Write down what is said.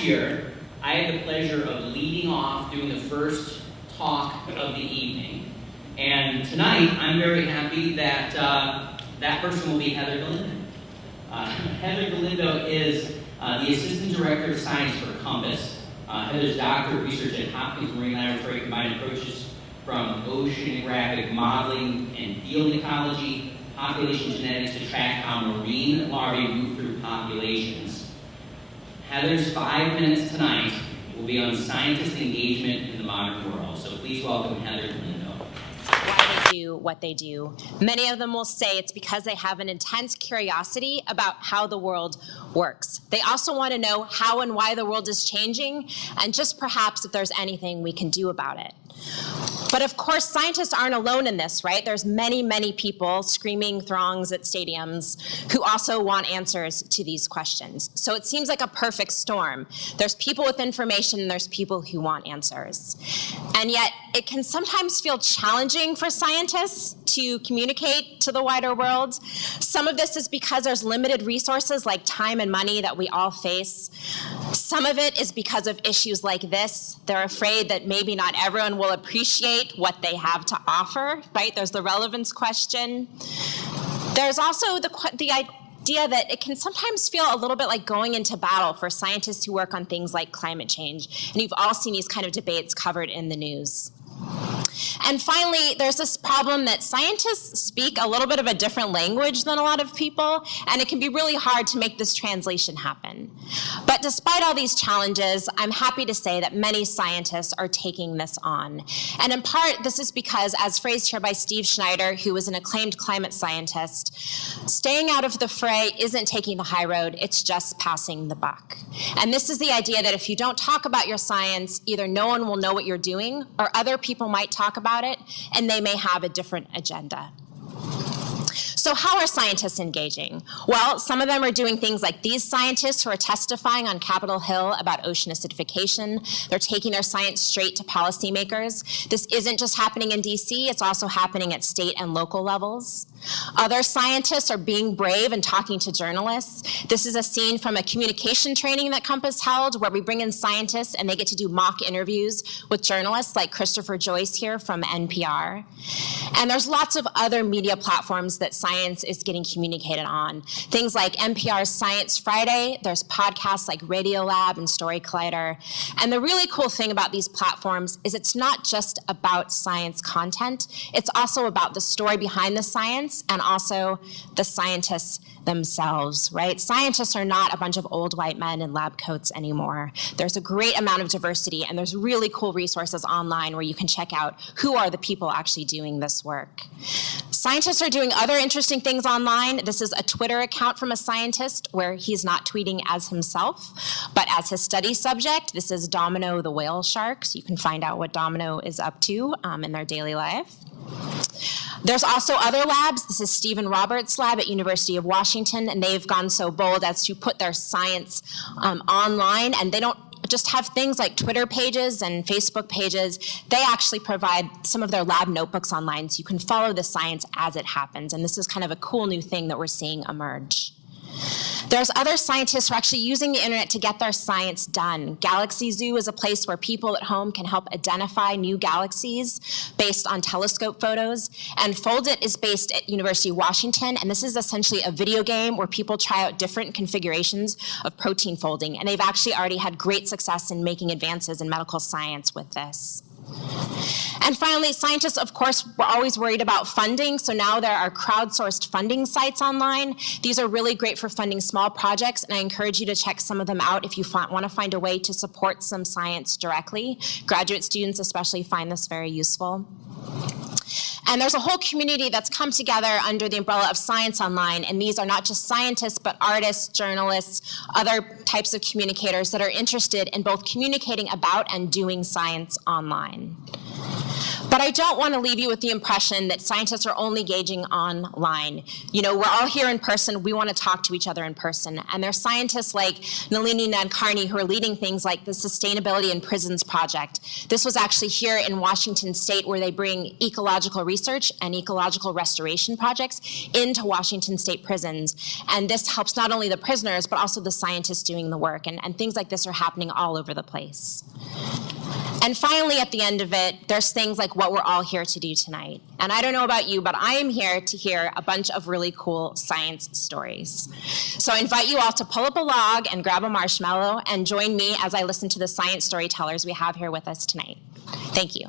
last year, I had the pleasure of leading off doing the first talk of the evening. And tonight, I'm very happy that that person will be Heather Galindo. Heather Galindo is the Assistant Director of Science for COMPAS. Heather's Doctor of Research at Hopkins Marine Laboratory combined approaches from oceanographic modeling and field ecology, population genetics to track how marine larvae move through populations. Heather's 5 minutes tonight will be on scientist engagement in the modern world. So please welcome Heather Galindo. Why they do what they do. Many of them will say it's because they have an intense curiosity about how the world works. They also want to know how and why the world is changing, and just perhaps if there's anything we can do about it. But of course, scientists aren't alone in this, right? There's many, many people, screaming throngs at stadiums, who also want answers to these questions. So it seems like a perfect storm. There's people with information, and there's people who want answers. And yet, it can sometimes feel challenging for scientists to communicate to the wider world. Some of this is because there's limited resources like time and money that we all face. Some of it is because of issues like this. They're afraid that maybe not everyone will appreciate what they have to offer, right? There's the relevance question. There's also the idea that it can sometimes feel a little bit like going into battle for scientists who work on things like climate change. And you've all seen these kind of debates covered in the news. And finally, there's this problem that scientists speak a little bit of a different language than a lot of people, and it can be really hard to make this translation happen. But despite all these challenges, I'm happy to say that many scientists are taking this on. And in part, this is because, as phrased here by Steve Schneider, who is an acclaimed climate scientist, staying out of the fray isn't taking the high road, it's just passing the buck. And this is the idea that if you don't talk about your science, either no one will know what you're doing, or other people might talk about it, and they may have a different agenda. So how are scientists engaging? Well, some of them are doing things like these scientists who are testifying on Capitol Hill about ocean acidification. They're taking their science straight to policymakers. This isn't just happening in DC, it's also happening at state and local levels. Other scientists are being brave and talking to journalists. This is a scene from a communication training that COMPAS held where we bring in scientists and they get to do mock interviews with journalists like Christopher Joyce here from NPR. And there's lots of other media platforms that science is getting communicated on. Things like NPR's Science Friday, there's podcasts like Radiolab and Story Collider. And the really cool thing about these platforms is it's not just about science content, it's also about the story behind the science and also the scientists themselves, right? Scientists are not a bunch of old white men in lab coats anymore. There's a great amount of diversity, and there's really cool resources online where you can check out who are the people actually doing this work. Scientists are doing other interesting things online. This is a Twitter account from a scientist where he's not tweeting as himself, but as his study subject. This is Domino the whale shark, so you can find out what Domino is up to in their daily life. There's also other labs. This is Stephen Roberts' lab at University of Washington, and they've gone so bold as to put their science online, and they don't just have things like Twitter pages and Facebook pages. They actually provide some of their lab notebooks online, so you can follow the science as it happens, and this is kind of a cool new thing that we're seeing emerge. There's other scientists who are actually using the internet to get their science done. Galaxy Zoo is a place where people at home can help identify new galaxies based on telescope photos. And Foldit is based at University of Washington, and this is essentially a video game where people try out different configurations of protein folding. And they've actually already had great success in making advances in medical science with this. And finally, scientists, of course, were always worried about funding, so now there are crowdsourced funding sites online. These are really great for funding small projects, and I encourage you to check some of them out if you want to find a way to support some science directly. Graduate students especially find this very useful. And there's a whole community that's come together under the umbrella of Science Online, and these are not just scientists, but artists, journalists, other types of communicators that are interested in both communicating about and doing science online. But I don't want to leave you with the impression that scientists are only gauging online. You know, we're all here in person. We want to talk to each other in person. And there's scientists like Nalini Nadkarni who are leading things like the Sustainability in Prisons Project. This was actually here in Washington State, where they bring ecological research and ecological restoration projects into Washington State prisons. And this helps not only the prisoners, but also the scientists doing the work. And things like this are happening all over the place. And finally, at the end of it, there's things like what we're all here to do tonight. And I don't know about you, but I am here to hear a bunch of really cool science stories. So I invite you all to pull up a log and grab a marshmallow and join me as I listen to the science storytellers we have here with us tonight. Thank you.